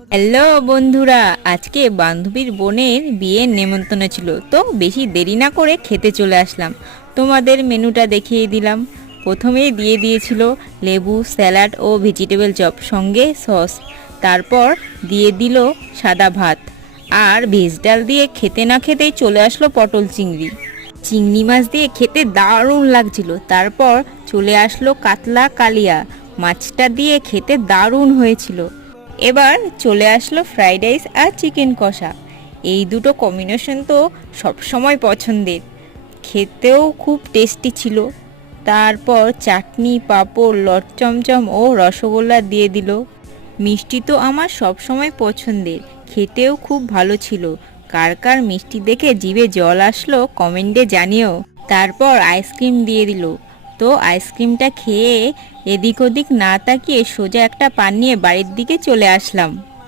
Hello বন্ধুরা, আজকে বান্ধবীর বোনের বিয়ের নেমন্তন্ন ছিল, তো বেশি দেরি না করে খেতে চলে আসলাম। তোমাদের মেনুটা দেখিয়ে দিলাম। প্রথমেই দিয়ে দিয়েছিল লেবু, স্যালাড ও ভেজিটেবল চপ সঙ্গে সস। তারপর দিয়ে দিল সাদা ভাত, আর ভেজ ডাল দিয়ে খেতে না খেতেই চলে আসলো পটল চিংড়ি। চিংড়ি মাছ দিয়ে খেতে দারুণ লাগছিল। তারপর চলে আসলো কাতলা কালিয়া, মাছটা দিয়ে খেতে দারুণ হয়েছিল। এবার চলে আসলো ফ্রাইড রাইস আর চিকেন কষা। এই দুটো কম্বিনেশন তো সবসময় পছন্দের, খেতেও খুব টেস্টি ছিল। তারপর চাটনি, পাঁপড়, লট চমচম ও রসগোল্লা দিয়ে দিল। মিষ্টি তো আমার সবসময় পছন্দের, খেতেও খুব ভালো ছিল। কার কার মিষ্টি দেখে জিভে জল আসলো কমেন্টে জানিও। তারপর আইসক্রিম দিয়ে দিল। তো আইসক্রিমটা খেয়ে এদিক ওদিক না তাকিয়ে সোজা একটা পান নিয়ে বাড়ির দিকে চলে আসলাম।